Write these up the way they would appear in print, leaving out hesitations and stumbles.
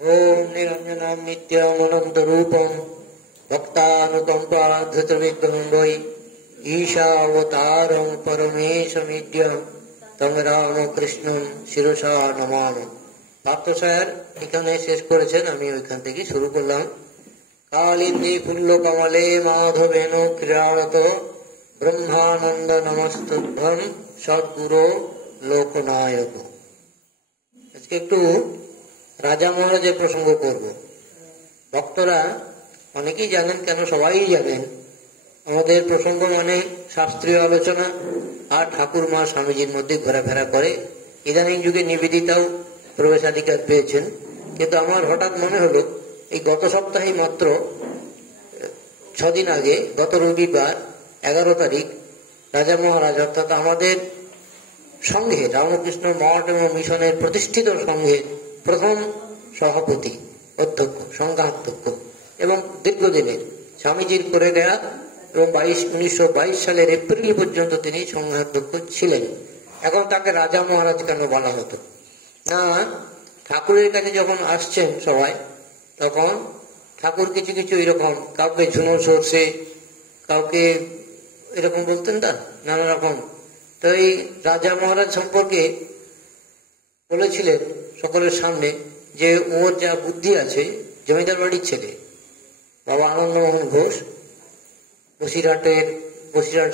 ओम निरंजनम नित्यमनंतरूपम भक्तानुकंपाधृतविग्रहं वै ईशावतारं परमेशमिद्यं तम রামকৃষ্ণं শিরসা নমামি। পার্থ স্যার এখানে শেষ করেছেন, আমি ওইখান থেকে শুরু করলাম। কালিন্দী পুল্ল কমলে মাধবেন ক্রীড়ারত ব্রহ্মানন্দ নমস্তুভ্যং সদ্গুরো লোকনায়ক। আজকে একটু রাজা মহারাজের প্রসঙ্গ করব। ভক্তরা অনেকেই জানেন, কেন সবাই জানেন, আমাদের প্রসঙ্গ মানে শাস্ত্রীয় আলোচনা আর ঠাকুর মা স্বামীজির মধ্যে ঘোরাফেরা করে। ইদানিং যুগে নিবেদিতাও প্রবেশাধিকার পেয়েছেন। কিন্তু আমার হঠাৎ মনে হলো, এই গত সপ্তাহে মাত্র 6 দিন আগে, গত রবিবার 11 তারিখ, রাজা মহারাজ অর্থাৎ আমাদের সংঘে, রামকৃষ্ণ মঠ এবং মিশনের প্রতিষ্ঠিত সংঘের প্রথম সভাপতি, অধ্যক্ষ, সংঘাধ্যক্ষ এবং দীর্ঘদিনের স্বামীজির করে দেয়া এবং 1922 সালের এপ্রিল পর্যন্ত তিনি সংঘাধ্যক্ষ ছিলেন। এখন তাকে রাজা মহারাজ কেন বলা হতো না? ঠাকুরের কাছে যখন আসছেন সবাই, তখন ঠাকুর কিছু কিছু এরকম, কাউকে ঝুনো সরষে, কাউকে এরকম বলতেন, না নানা রকম। তো এই রাজা মহারাজ সম্পর্কে বলেছিলেন সকলের সামনে যে ওর যা বুদ্ধি আছে, জমিদার বাড়ির ছেলে বাবা আনন্দমোহন ঘোষ, বসিরহাট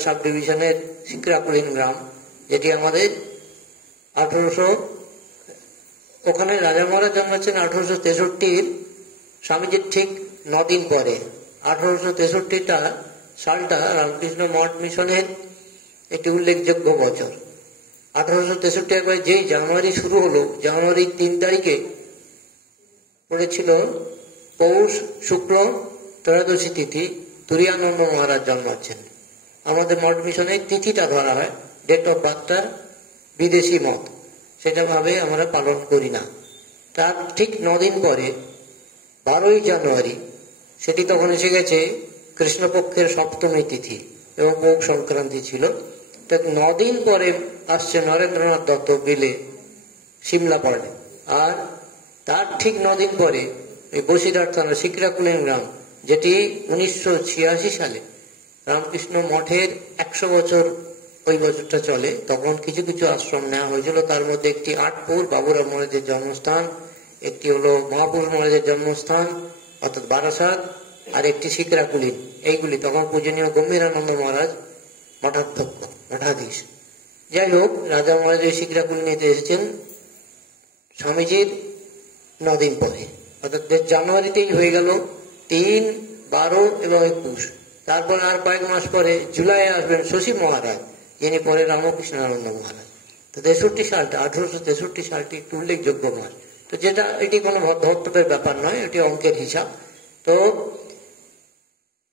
সাব ডিভিশনের শিকরাকুলিন গ্রাম, যেটি আমাদের 1800, ওখানে রাজা মহারাজ জন্মেছেন 1863 স্বামীজির ঠিক 9 দিন পরে। 1863 সালটা রামকৃষ্ণ মঠ মিশনের একটি উল্লেখযোগ্য বছর। 1863 একবার যেই জানুয়ারি শুরু হলো, জানুয়ারির 3 তারিখে পড়েছিল পৌষ শুক্ল ত্রয়োদশী তিথি, তুরীয়ানন্দ মহারাজ জন্মাচ্ছেন। আমাদের মঠ মিশনের তিথিটা ধরা হয়, ডেট অফ বার্থটা বিদেশি মত, সেটা ভাবে আমরা পালন করি না। তার ঠিক 9 দিন পরে 12ই জানুয়ারি, সেটি তখন এসে গেছে কৃষ্ণপক্ষের সপ্তমী তিথি এবং পৌষ সংক্রান্তি ছিল। 9 দিন পরে আসছে নরেন্দ্রনাথ দত্ত বিলে সিমলা পড়ে। আর তার ঠিক 9 দিন পরে এই বসিরহাট থানা শিকরাকুলিন গ্রাম, যেটি 1986 সালে রামকৃষ্ণ মঠের 100 বছর ওই বছরটা চলে, তখন কিছু কিছু আশ্রম নেওয়া হয়েছিল। তার মধ্যে একটি আটপুর বাবুরাম মহারাজের জন্মস্থান, একটি হলো মহাপুরুষ মহারাজের জন্মস্থান অর্থাৎ বারাসাত, আর একটি শিকরাকুলিন। এইগুলি তখন পূজনীয় গম্ভীরানন্দ মহারাজ মঠাধ্যক্ষ, মঠাধীশ। যাই হোক, রাজা মহারাজ শিকরাকুলিনীতে এসেছেন স্বামীজির 9 দিন পরে, অর্থাৎ জানুয়ারিতেই হয়ে গেল 3, 12 এবং 21। তারপর আর কয়েক মাস পরে জুলাইয়ে আসবেন শশী মহারাজ, যিনি পরে রামকৃষ্ণানন্দ মহারাজ। তো 63 সালটা, 1863 সালটি একটু উল্লেখযোগ্য মাস। তো যেটা, এটি কোনো ধর্তব্যের ব্যাপার নয়, এটি অঙ্কের হিসাব। তো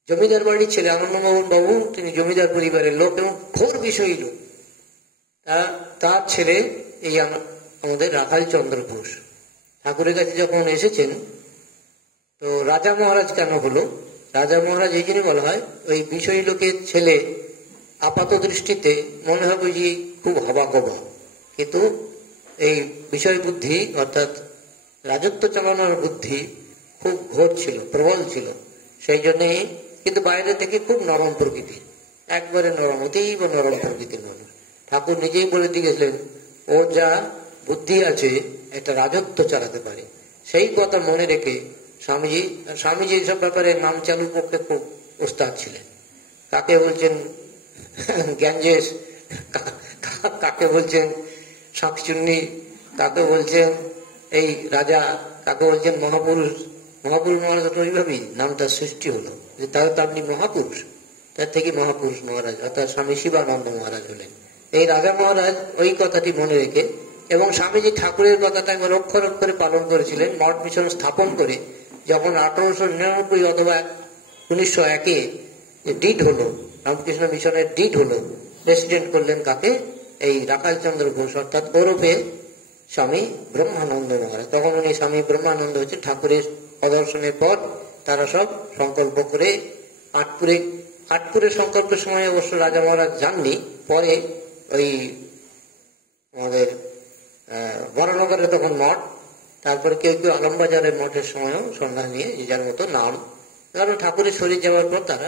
জমিদার বাড়ির ছেলে আনন্দমোহন বাবু, তিনি জমিদার পরিবারের লোক এবং ঘোর বিষয়ী লোক। তার ছেলে এই আমাদের রাখাল চন্দ্র ঘোষ ঠাকুরের কাছে যখন এসেছেন, তো রাজা মহারাজ কেন হলো? রাজা মহারাজ এই জন্য বলা হয়, ওই বিষয়ী লোকের ছেলে আপাত দৃষ্টিতে মনে হবে যে খুব হবাকবা, কিন্তু এই বিষয় বুদ্ধি অর্থাৎ রাজত্ব চালানোর বুদ্ধি খুব ঘোর ছিল, প্রবল ছিল। সেই জন্যে, কিন্তু বাইরে থেকে খুব নরম প্রকৃতির, একবারে নরম, অতীব নরম প্রকৃতির মানুষ। ঠাকুর নিজেই বলে দিয়েছিলেন, ও যা বুদ্ধি আছে একটা রাজত্ব চালাতে পারে। সেই কথা মনে রেখে স্বামীজি এইসব ব্যাপারে নাম চালুর পক্ষে খুব ওস্তাদ ছিলেন। কাকে বলছেন গ্যাঞ্জেস, কাকে বলছেন শাঁকচুন্নি, কাকে বলছেন এই রাজা, কাকে বলছেন মহাপুরুষ। মহাপুরুষ মহারাজ ওইভাবেই নামটা সৃষ্টি হলো, যে তাহলে তো আপনি মহাপুরুষ, তার থেকে মহাপুরুষ মহারাজ অর্থাৎ স্বামী শিবানন্দ মহারাজ হলেন। এই রাজা মহারাজ ওই কথাটি মনে রেখে, এবং স্বামীজি ঠাকুরের কথাটা একবার অক্ষর অক্ষরে পালন করেছিলেন। মঠ মিশন স্থাপন করে যখন 1899 অথবা 1901-এ ডিড হলো, রামকৃষ্ণ মিশনের ডিড হলো, প্রেসিডেন্ট করলেন কাকে? এই রাখাল চন্দ্র ঘোষ, অর্থাৎ ওরফে স্বামী ব্রহ্মানন্দ মহারাজ। তখন উনি স্বামী ব্রহ্মানন্দ হচ্ছে ঠাকুরের প্রদর্শনের পর তারা সব সংকল্প করে আটপুরের সংকল্পের সময় অবশ্য রাজা মহারাজ যাননি, পরে ওই আমাদের বরানগরে তখন মঠ, তারপরে কেউ কেউ আলমবাজারের মঠের সময়ও সন্ধান নিয়ে যে যার মতো নাম, কারণ ঠাকুরের শরীর যাওয়ার পর তারা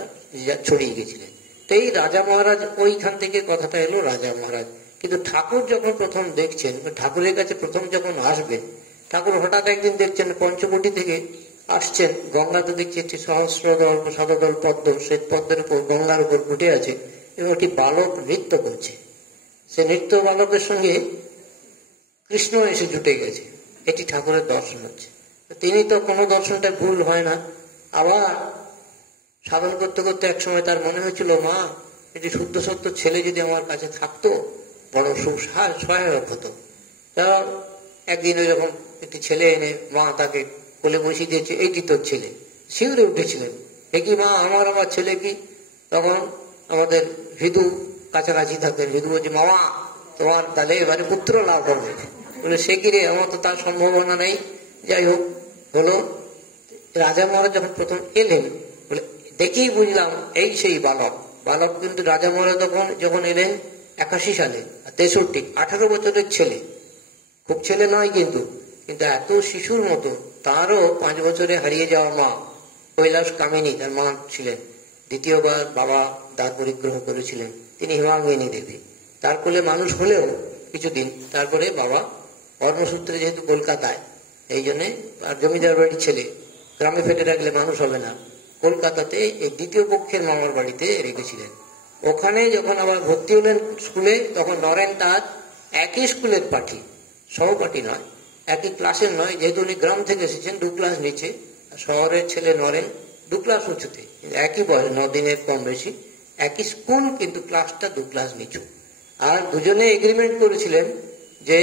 ছড়িয়ে গেছিলেন। তো এই রাজা মহারাজ, ওইখান থেকে কথাটা এলো রাজা মহারাজ। কিন্তু ঠাকুর যখন প্রথম দেখছেন, ঠাকুরের কাছে প্রথম যখন আসবেন, ঠাকুর হঠাৎ একদিন দেখছেন পঞ্চবটি থেকে আসছেন, গঙ্গাতে দেখছি একটি সহস্রদল শতদল পদ্ম, শ্বেত পদ্মের উপর গঙ্গার উপর ফুটে আছে এবং একটি বালক নৃত্য করছে। সে নৃত্য বালকের সঙ্গে কৃষ্ণ এসে জুটে গেছে। এটি ঠাকুরের দর্শন হচ্ছে। তিনি তো কোনো দর্শনটা ভুল হয় না। আবার সাধন করতে করতে এক সময় তার মনে হয়েছিল, মা এটি শুদ্ধ সত্য ছেলে যদি আমার কাছে থাকতো বড় সহায়ক হতো। তা একদিন ওই রকম একটি ছেলে এনে মা তাকে কোলে বসিয়ে দিয়েছে, এইটি তোর ছেলে। শিউরে উঠেছিলেন, এ কি মা, আমার ছেলে কি? তখন আমাদের হিদু কাছাকাছি থাকেন, হিদু বলছে, মামা তোমার তাহলে এবারে পুত্র লাভ হবে। বলে সে কি রে, আমার তো তার সম্ভাবনা নেই। যাই হোক, হলো। রাজা মহারাজ যখন প্রথম এলেন, বলে দেখেই বুঝলাম এই সেই বালক। বালক কিন্তু রাজা মহারাজ যখন এলেন 81 সালে, 63, 18 বছরের ছেলে, খুব ছেলে নয় কিন্তু এত শিশুর মতো। তারও 5 বছরে হারিয়ে যাওয়া মা কৈলাস কামিনী তার মা ছিলেন। দ্বিতীয়বার বাবা দ্বার পরিগ্রহ করেছিলেন, তিনি হেমাঙ্গিনী দেবী। তার কোলে মানুষ হলেও কিছুদিন, তারপরে বাবা কর্মসূত্রে যেহেতু কলকাতায়, এই জন্যে আর জমিদার বাড়ির ছেলে, গ্রামে ফেটে রাখলে মানুষ হবে না, কলকাতাতে এই দ্বিতীয় পক্ষের মামার বাড়িতে রেখেছিলেন। ওখানে যখন আবার ভর্তি হলেন স্কুলে, তখন নরেন তার একই স্কুলের পাঠী, সহপাঠী নয়, একই ক্লাসের নয়, যেহেতু উনি গ্রাম থেকে এসেছেন 2 ক্লাস নিচে, শহরের ছেলে নরেন 2 ক্লাস উঁচুতে, একই বয়স, 9 দিনের কম বেশি, একই স্কুল, কিন্তু ক্লাসটা 2 ক্লাস নিচু। আর দুজনে এগ্রিমেন্ট করেছিলেন যে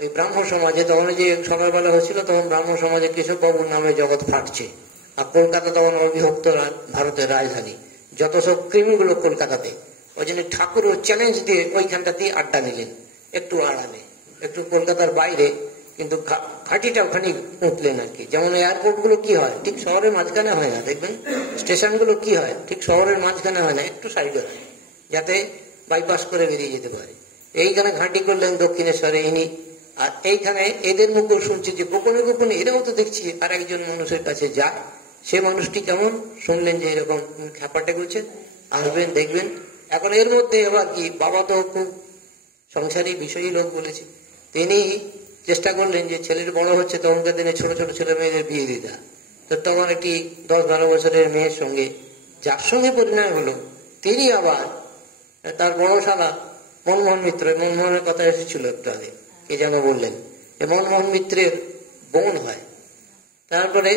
ওই ব্রাহ্ম সমাজে, তখন যে সকালবেলা হয়েছিল, তখন ব্রাহ্ম সমাজে কেশববাবুর নামে জগৎ ফাটছে। আর কলকাতা তখন অবিভক্ত ভারতের রাজধানী, যত সব ক্রিমিগুলো কলকাতাতে। ওই জন্য ঠাকুরও চ্যালেঞ্জ দিয়ে ওইখানটাতেই আড্ডা নিলেন, একটু আড়ালে, একটু কলকাতার বাইরে, কিন্তু ঘাটিটা ওখানে উঠলেন আর কি। যেমন এয়ারপোর্ট গুলো কি হয়, ঠিক শহরের মাঝখানে হয় না, দেখবেন স্টেশন গুলো কি হয়, ঠিক শহরের মাঝখানে হয় না, একটু সাইডে হয়, যাতে বাইপাস করে বেরিয়ে যেতে পারে। এইখানে ঘাঁটি করলেন দক্ষিণেশ্বরে ইনি। আর এইখানে এদের মুখেও শুনছি যে গোপনে গোপনে এরাও তো দেখছি আর একজন মানুষের কাছে যায়। সে মানুষটি কেমন শুনলেন যে এরকম খ্যাপাটে করছে, আসবেন দেখবেন। এখন এর মধ্যে আবার কি, বাবা তো খুব সংসারী বিষয়ী লোক বলেছে, তিনি চেষ্টা করলেন যে ছেলের বড় হচ্ছে, তখনকার দিনে ছোট ছোট ছেলে মেয়েদের বিয়ে দিতে। তো তখন একটি 10-12 বছরের মেয়ের সঙ্গে যার সঙ্গে পরিণয় হলো, তিনি আবার তার বড় শালা মনমোহন মিত্র, মনমোহনের কথা এসেছিল একটু আগে, কে যেন বললেন, মনমোহন মিত্রের বোন হয়। তারপরে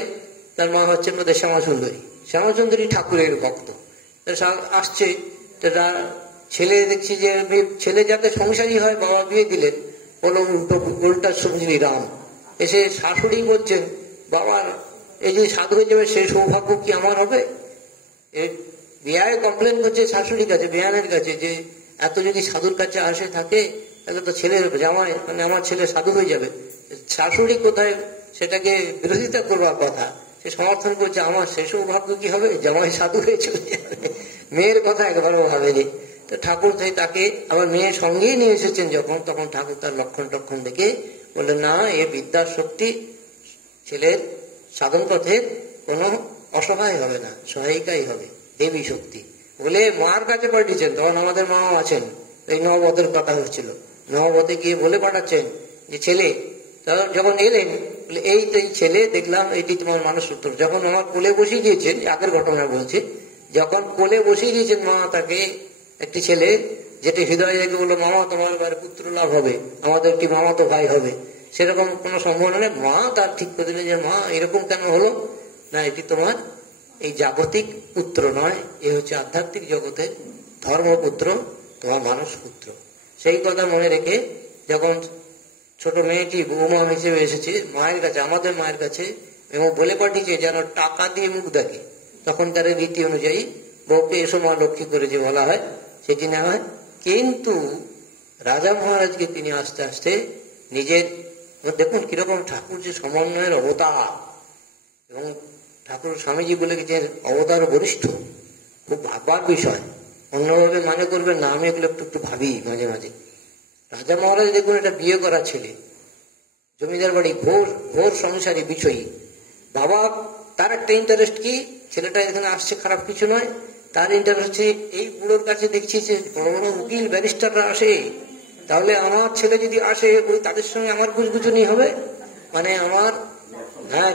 তার মা হচ্ছে আমাদের শ্যামাসুন্দরী, শ্যামাসুন্দরী ঠাকুরের ভক্ত। আসছে ছেলে, দেখছি যে ছেলে যাতে সংসারী হয়, বাবা বিয়ে দিলেন, বলো উল্টা সঞ্জীবী রাম। এসে শাশুড়ি বলছেন, বাবার এই যে সাধু হয়ে যাবে, সেই সৌভাগ্য কি আমার হবে? বিয়ায় কমপ্লেন করছে শাশুড়ির কাছে, বিয়ানের কাছে, যে এত যদি সাধুর কাছে আসে থাকে, তাহলে তো ছেলে জামাই, মানে আমার ছেলে সাধু হয়ে যাবে। শাশুড়ি কোথায় সেটাকে বিরোধিতা করবার কথা, সে সমর্থন করছে, আমার সে সৌভাগ্য কি হবে, জামাই সাধু হয়ে চলে যাবে। মেয়ের কথা একবারও ভাবেনি। তো ঠাকুর তাকে আবার মেয়ের সঙ্গেই নিয়ে এসেছেন যখন, তখন ঠাকুর তার লক্ষণ টক্ষণ দেখে বললেন, না, এ বিদ্যার শক্তি ছেলের সাধন পথে কোনো অসহায় হবে না, সহায়িকাই হবে, দেবী শক্তি বলে মার কাছে পাঠিয়েছেন। তখন আমাদের মা আছেন, এই নহবতের কথা হচ্ছিল, নহবতে গিয়ে বলে পাঠাচ্ছেন যে ছেলে, যখন এলেন বলে এই তো এই ছেলে দেখলাম, এইটি তোমার মানস সূত্র। যখন আমার কোলে বসিয়ে দিয়েছেন, আগের ঘটনা বলছে, যখন কোলে বসিয়ে দিয়েছেন মা তাকে, একটি ছেলে, যেটি হৃদয় থেকে বললো, মামা তোমার এবারে পুত্র লাভ হবে, আমাদের একটি মামা তো ভাই হবে, সেরকম কোনো সম্ভাবনা নেই। মা তার ঠিক করে দিলেন যে মা এরকম কেন হলো, না এটি তোমার এই জাগতিক পুত্র নয়, এ হচ্ছে আধ্যাত্মিক জগতের ধর্মপুত্র, তোমার মানস পুত্র। সেই কথা মনে রেখে যখন ছোট মেয়েটি বৌমা হিসেবে এসেছে মায়ের কাছে, আমাদের মায়ের কাছে, এবং বলে পাঠিয়েছে যেন টাকা দিয়ে মুখ দেখে, তখনকার রীতি অনুযায়ী বউকে এসো মা লক্ষ্মী করে যে বলা হয়, সেটি না হয়। কিন্তু রাজা মহারাজকে তিনি আস্তে আস্তে নিজের, দেখুন কিরকম ঠাকুর যে সমন্বয়ের অবতার, এবং ঠাকুর স্বামীজি বলে গেছেন অবতার বরিষ্ঠ, খুব ভাববার বিষয়, অন্যভাবে মানে করবেন না, আমি এগুলো একটু একটু ভাবি মাঝে মাঝে। রাজা মহারাজ দেখুন, এটা বিয়ে করা ছেলে, জমিদার বাড়ি, ঘোর ঘোর সংসারী বিষয়ী। বাবা তার একটা ইন্টারেস্ট কি, ছেলেটা এখানে আসছে খারাপ কিছু নয়, তার ইন্টারেস্ট হচ্ছে এই বুড়োর কাছে দেখছি যে বড় বড় উকিল ব্যারিস্টাররা আসে, তাহলে আমার ছেলে যদি আসে ওই তাদের সঙ্গে আমার গুজগুজনি হবে, মানে আমার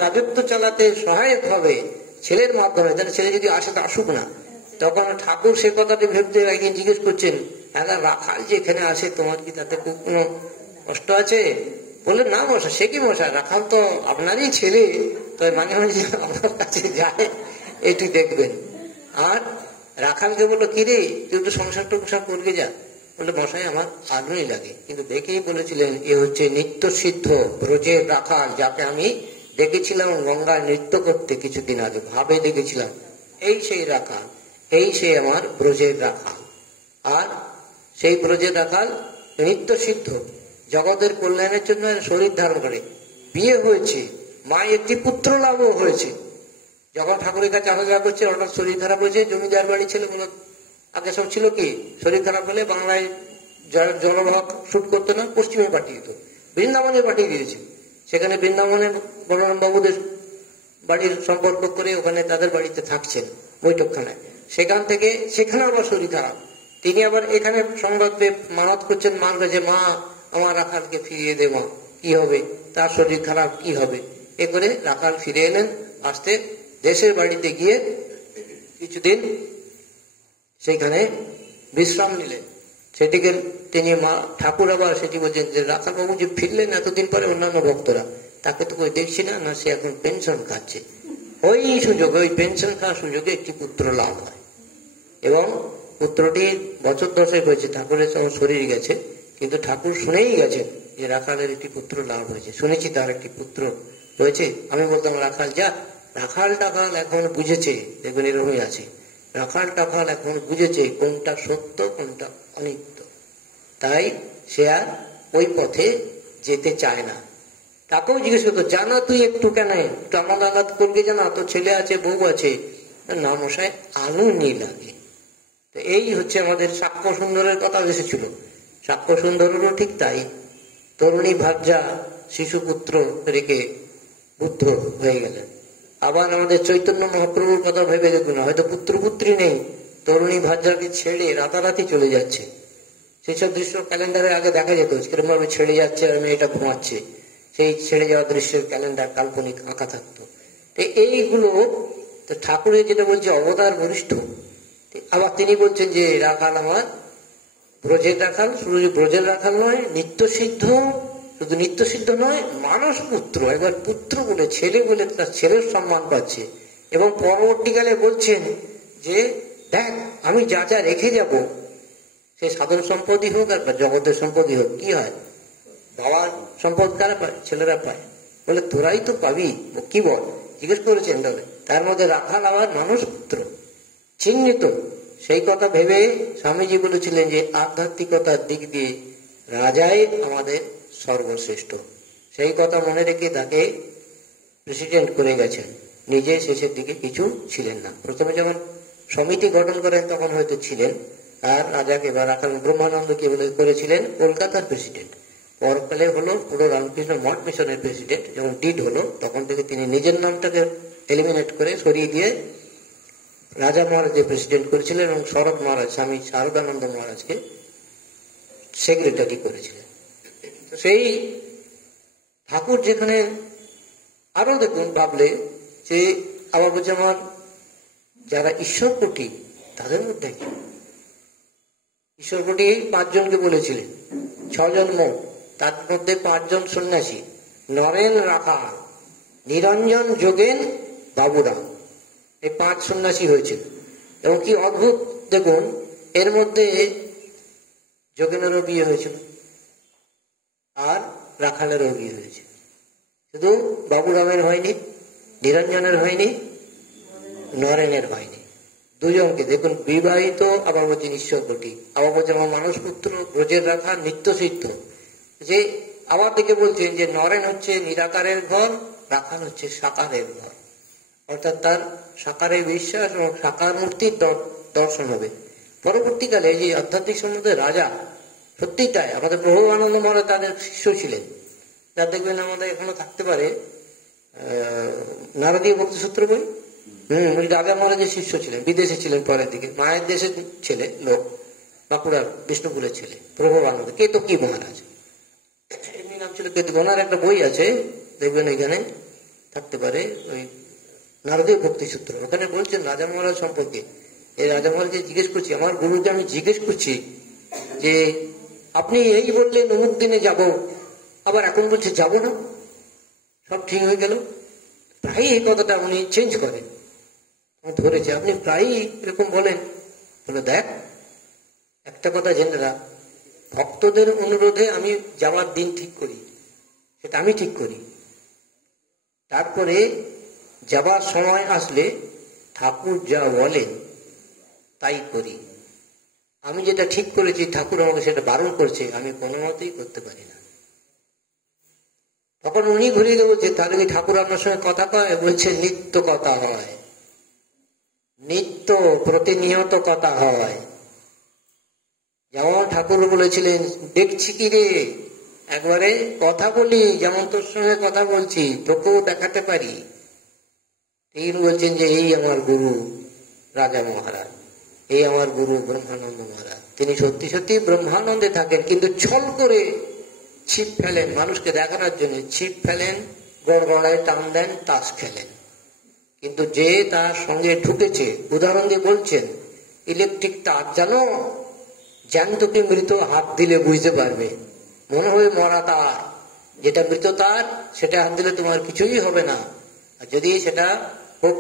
রাজত্ব চালাতে সহায়ক হবে ছেলের মাধ্যমে, তাহলে ছেলে যদি আসে তো আসুক না। তখন ঠাকুর সে কথাটি ভেবতে একদিন জিজ্ঞেস করছেন, রাখাল যে এখানে আসে তোমার কি তাতে কোনো কষ্ট আছে? বললে না মশা, সে কি মশা, রাখাল তো আপনারই ছেলে, তো মাঝে মাঝে আপনার কাছে যায়, এটি দেখবেন। আর রাখালকে বললো কিরে তুই তো সংসার টংসার করবে যা, বললে মশাই আমার আগ্রহী লাগে, কিন্তু দেখেই বলেছিলেন এ হচ্ছে নিত্য সিদ্ধ ব্রজের রাখাল, যাকে আমি দেখেছিলাম গঙ্গায় নৃত্য করতে কিছুদিন আগে, ভাবে দেখেছিলাম, এই সেই রাখাল, এই সেই আমার ব্রজের রাখাল। আর সেই ব্রজের রাখাল নিত্য সিদ্ধ, জগতের কল্যাণের জন্য শরীর ধারণ করে, বিয়ে হয়েছে, মায়ের একটি পুত্র লাভও হয়েছে। যখন ঠাকুরের কাছে আসা যাওয়া করছে হঠাৎ শরীর খারাপ হয়েছে, জমিদার বাড়ি ছেলেগুলো আগে সব ছিল কি, শরীর খারাপ হলে বাংলায় জলভাগ শুট করতো না, পশ্চিমে পাঠিয়ে দিত, বৃন্দাবনে পাঠিয়ে দিয়েছে। সেখানে বৃন্দাবনে বলরাম বাবুদের বাড়ির সম্পর্ক করে ওখানে তাদের বাড়িতে থাকছেন বৈঠকখানায়, সেখান থেকে সেখানে আবার শরীর খারাপ, তিনি আবার এখানে সংবাদ পেয়ে মানত করছেন মার কাছে, মা আমার রাখালকে ফিরিয়ে দে মা, কি হবে, তার শরীর খারাপ কি হবে। এ করে রাখাল ফিরে এলেন, আসতে দেশের বাড়িতে গিয়ে কিছুদিন সেখানে বিশ্রাম নিলেন। সেটিকে তিনি মা ঠাকুর আবার সেটি বলছেন যে রাখাল বাবু যে ফিরলেন এতদিন পরে, অন্যান্য ভক্তরা তাকে তো কেউ দেখছি না, না সে এখন পেনশন খাচ্ছে, ওই সুযোগে ওই পেনশন খাওয়ার সুযোগে একটি পুত্র লাভ হয়, এবং পুত্রটি বছর 10 হয়েছে, ঠাকুরের সঙ্গে শরীর গেছে, কিন্তু ঠাকুর শুনেই গেছেন যে রাখালের একটি পুত্র লাভ হয়েছে, শুনেছি তার একটি পুত্র হয়েছে। আমি বলতাম রাখাল যা, রাখাল টাখাল এখন বুঝেছে, দেখবেন এরকমই আছে, রাখাল টাখাল এখন বুঝেছে কোনটা সত্য কোনটা অনিত্য, তাই সে আর ওই পথে যেতে চায় না। তাকেও জিজ্ঞেস করতো, জানা তুই একটু কেন, একটু আমার আঘাত করবে, জানা তো ছেলে আছে বউ আছে, না মশাই আলু নি লাগে। তো এই হচ্ছে আমাদের সাক্ষ্য সুন্দরের কথা এসেছিল, সাক্ষ্য সুন্দরেরও ঠিক তাই, তরুণী ভার্যা শিশুপুত্র রেখে বুদ্ধ হয়ে গেলেন। আবার আমাদের চৈতন্য মহাপ্রভুর কথা ভেবে দেখুন, হয়তো পুত্র পুত্রী নেই, তরুণী ভার্যাকে ছেড়ে রাতারাতি চলে যাচ্ছে, সেসব দৃশ্য ক্যালেন্ডারে আগে দেখা যেত, কিরকম ভাবে ছেড়ে যাচ্ছে আর মেয়েটা ঘুমাচ্ছে, সেই ছেড়ে যাওয়া দৃশ্যের ক্যালেন্ডার কাল্পনিক আঁকা থাকতো। এইগুলো ঠাকুরের যেটা বলছে অবতার বরিষ্ঠ, আবার তিনি বলছেন যে রাখাল আমার ব্রজের রাখাল, শুধু ব্রজের রাখাল নয়, নিত্য সিদ্ধ, শুধু নিত্য সিদ্ধ নয়, মানস পুত্র, একবার পুত্র বলে ছেলে বলে তার ছেলের সম্মান পাচ্ছে। এবং পরবর্তীকালে বলছেন যে দেখ আমি যা যা রেখে যাব, সে সাধন সম্পদই হোক আর জগতের সম্পদই হোক, কি হয় বাবার সম্পদ কারা পায়, ছেলেরা পায়, বলে তোরাই তো পাবি, কি বল, জিজ্ঞেস করেছেন। তবে তার মধ্যে রাখাল আবার মানুষ পুত্র চিহ্নিত, সেই কথা ভেবে স্বামীজি বলেছিলেন যে আধ্যাত্মিকতার দিক দিয়ে রাজাই আমাদের সর্বশ্রেষ্ঠ, সেই কথা মনে রেখে তাকে প্রেসিডেন্ট করে গেছেন, নিজে শেষের দিকে কিছু ছিলেন না। প্রথমে যখন সমিতি গঠন করেন তখন হয়তো ছিলেন, আর রাজাকে বা রাখাল ব্রহ্মানন্দকে বলে করেছিলেন কলকাতার প্রেসিডেন্ট, পরকালে হলো পুরো রামকৃষ্ণ মঠ মিশনের প্রেসিডেন্ট। যখন ডিড হলো তখন থেকে তিনি নিজের নামটাকে এলিমিনেট করে সরিয়ে দিয়ে রাজা মহারাজের প্রেসিডেন্ট করেছিলেন, এবং শরৎ মহারাজ স্বামী শারদানন্দ মহারাজকে সেক্রেটারি করেছিলেন। সেই ঠাকুর যেখানে আরো দেখুন ভাবলে যে আবার বলছে আমার যারা ঈশ্বরকোটি তাদের মধ্যে কি ঈশ্বরকোটি 5 জনকে বলেছিলেন, 6 জন মোট, তার মধ্যে 5 জন সন্ন্যাসী, নরেন, রাখাল, নিরঞ্জন, যোগেন, বাবুরাম, এই 5 সন্ন্যাসী হয়েছিল। এবং কি অদ্ভুত দেখুন, এর মধ্যে যোগেনেরও বিয়ে হয়েছিল আর রাখালেরও বিয়ে হয়েছে, শুধু বাবুরামের হয়নি, নিরঞ্জনের হয়নি, নরেনের হয়নি, 2 জনকে দেখুন বিবাহিত। আবার বলছেন ঈশ্বরকোটি, আবার বলছেন আমার মানুষ পুত্র, ব্রজের রাখা, নিত্য সিদ্ধ। যে আবার দেখে বলছেন যে নরেন হচ্ছে নিরাকারের ঘর, রাখাল হচ্ছে সাকারের ঘর, অর্থাৎ তার সাকারে বিশ্বাস এবং সাকার মূর্তির দর্শন হবে। পরবর্তীকালে যে আধ্যাত্মিক সম্বন্ধে রাজা, সত্যিটাই আমাদের প্রভু আনন্দ মহারাজ তাদের শিষ্য ছিলেন, যা দেখবেন আমাদের এখনো থাকতে পারে নারদীয় ভক্তিসূত্র বই। উনি রাজা মহারাজের শিষ্য ছিলেন, বিদেশে ছিলেন পরের দিকে, মায়ের দেশের ছেলে লোক, বাঁকুড়ার বিষ্ণুপুরের ছেলে প্রভবানন্দ, কেতো কি মহারাজ এমনি নাম ছিল কেতু। ওনার একটা বই আছে দেখবেন এখানে থাকতে পারে, ওই নারদীয় ভক্তিসূত্র। ওখানে বলছেন রাজা মহারাজ সম্পর্কে। এই রাজা মহারাজকে জিজ্ঞেস করছি, আমার গুরুকে আমি জিজ্ঞেস করছি যে আপনি এই বললেন অমুক দিনে যাব, আবার এখন বলছে যাব না, সব ঠিক হয়ে গেল। প্রায়ই এই কথাটা উনি চেঞ্জ করেন, ধরেছে আপনি প্রায়ই এরকম বলেন। বলে দেখ, একটা কথা জেনে রাখ, ভক্তদের অনুরোধে আমি যাওয়ার দিন ঠিক করি, সেটা আমি ঠিক করি। তারপরে যাবার সময় আসলে ঠাকুর যা বলেন তাই করি। আমি যেটা ঠিক করেছি ঠাকুর আমাকে সেটা বারণ করছে, আমি কোনো মতেই করতে পারি না। তখন উনি ঘুরিয়ে বলছে, তাহলে কি ঠাকুর আপনার সঙ্গে কথা কয়? বলছে নিত্য কথা হয়, নিত্য প্রতিনিয়ত কথা হয়। যেমন ঠাকুর বলেছিলেন, দেখছি কি রে, একবারে কথা বলি, যেমন তোর সঙ্গে কথা বলছি, তোকেও দেখাতে পারি। তিনি বলছেন যে এই আমার গুরু রাজা মহারাজ, এই আমার গুরু ব্রহ্মানন্দ মহারাজ। তিনি সত্যি সত্যি ব্রহ্মানন্দে থাকেন, কিন্তু ছল করে ছিপ ফেলেন মানুষকে দেখানোর জন্য, ছিপ ফেলেন, গড়গড়ায় টান দেন, তাস খেলেন। কিন্তু যে তার সঙ্গে ঢুকেছে, উদাহরণ দিয়ে বলছেন, ইলেকট্রিক তার জানো, জ্যান্ত কি মৃত হাত দিলে বুঝতে পারবে, মনে হয় মরা তার। যেটা মৃত তার সেটা হাত দিলে তোমার কিছুই হবে না, আর যদি সেটা খুব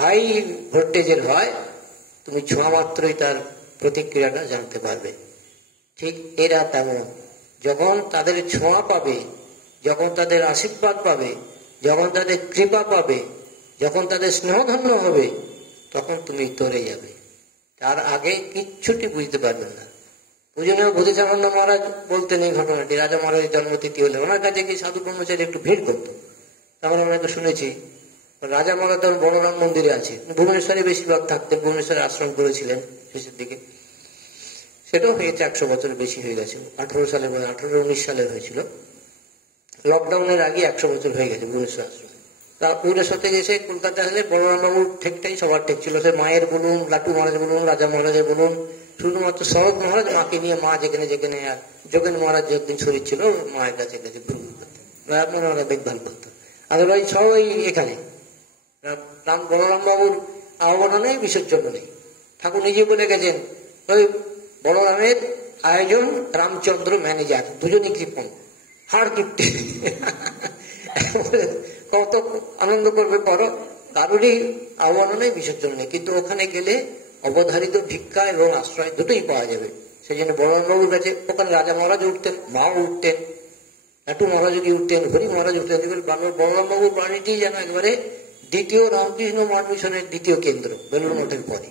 হাই ভোল্টেজের হয়, তুমি ছোঁয়া মাত্রই তার প্রতিক্রিয়াটা জানতে পারবে। ঠিক এরা তেমন, যখন তাদের ছোঁয়া পাবে, যখন তাদের আশীর্বাদ পাবে, যখন তাদের কৃপা পাবে, যখন তাদের স্নেহধন্য হবে, তখন তুমি তরে যাবে। তার আগে কিচ্ছুটি বুঝতে পারবে না। পূজনীয় বোধিসত্ত্ব মহারাজ বলতেন এই ঘটনাটি, রাজা মহারাজের জন্মতিথি হলে ওনার কাছে কি সাধু ব্রহ্মচারী একটু ভিড় করতো। তারপর ওনাকে শুনেছি রাজা মহারাজ তখন বলরাম মন্দিরে আছে, ভুবনেশ্বরে বেশিরভাগ থাকতেন, ভুবনেশ্বরে আশ্রম করেছিলেন শেষের দিকে। সেটাও হয়েছে 100 বছর বেশি হয়ে গেছে, 18 সালে, 18-19 সালে হয়েছিল। লকডাউনের আগে 100 বছর হয়ে গেছে ভুবনেশ্বর আশ্রম। তা ভুবনেশ্বর থেকে এসে কলকাতা হলে বলরাম বাবুর ঠেকটাই সবার ঠেক ছিল। সে মায়ের বলুন, লাটু মহারাজ বলুন, রাজা মহারাজের বলুন, শুধুমাত্র শরৎ মহারাজ মাকে নিয়ে, মা যেখানে যেখানে, আর যোগেন মহারাজ যতদিন শরীর ছিল মায়ের কাছে গেছে ভ্রমণ করতে, ওনারা দেখভাল করতো। আদারওয়াইজ সবাই এখানে। বলরাম বাবুর আহ্বানে বিসর্জন নেই, ঠাকুর নিজে বলে গেছেন, ওই বলরামের আয়োজন রামচন্দ্র ম্যানেজার, দুজনই কৃপণ, হাড় কিপটে, কত আনন্দ করবে করো, কারোরই আহ্বান নেই, বিসর্জন নেই। কিন্তু ওখানে গেলে অবধারিত ভিক্ষা এবং আশ্রয় দুটোই পাওয়া যাবে। সেই জন্য বলরাম বাবুর কাছে ওখানে রাজা মহারাজ উঠতেন, মাও উঠতেন, লাটু মহারাজ কি উঠতেন, হরি মহারাজ উঠতেন। বলরাম বাবুর বাণীটি যেন একবারে দ্বিতীয় রামকৃষ্ণ মঠ মিশনের দ্বিতীয় কেন্দ্র, বেলুড় মঠের পরে।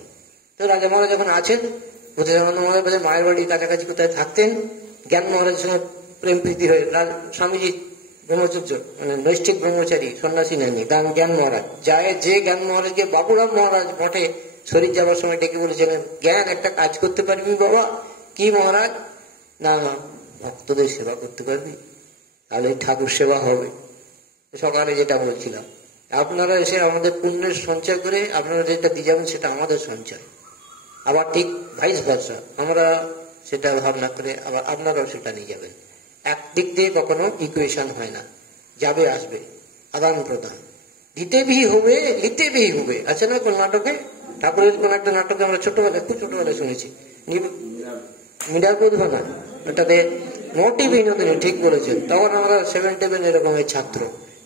তো রাজা মহারাজ যখন আছেন, বোধিসত্ত্ব মহারাজ মায়ের বাড়ির কাছাকাছি কোথায় থাকতেন, জ্ঞান মহারাজের সঙ্গে প্রেম প্রীতি হয়ে স্বামীজি ব্রহ্মচর্য মানে নৈষ্ঠিক ব্রহ্মচারী সন্ন্যাসী নেননি, জ্ঞান মহারাজ যায়, যে জ্ঞান মহারাজকে বাবুরাম মহারাজ মঠে শরীর যাবার সময় ডেকে বলেছিলেন, জ্ঞান একটা কাজ করতে পারবি বাবা? কি মহারাজ? না না, ভক্তদের সেবা করতে পারবি, তাহলে ঠাকুর সেবা হবে। সকালে যেটা বলছিলাম, আপনারা এসে আমাদের পুণ্যের সঞ্চয় করে আপনারা যেটা দিয়ে যাবেন সেটা আমাদের সঞ্চয়। আবার ঠিক ভাইস ভার্সা, আমরা সেটা ভাবনা করে আবার আপনারাও সেটা নিয়ে যাবেন। একদিক দিয়ে কখনো ইকুয়েশন হয় না, যাবে আসবে, আদান প্রদান, দিতে ভি হবে নিতে ভি হবে। আছে না কোন নাটকে, ঠাকুরের কোন একটা নাটকে আমরা ছোটবেলায়, খুব ছোটবেলায় শুনেছি, মিডার না, ওটাতে মোটি বিনোদনী, ঠিক বলেছেন। তখন আমরা 7-7 এরকমের ছাত্র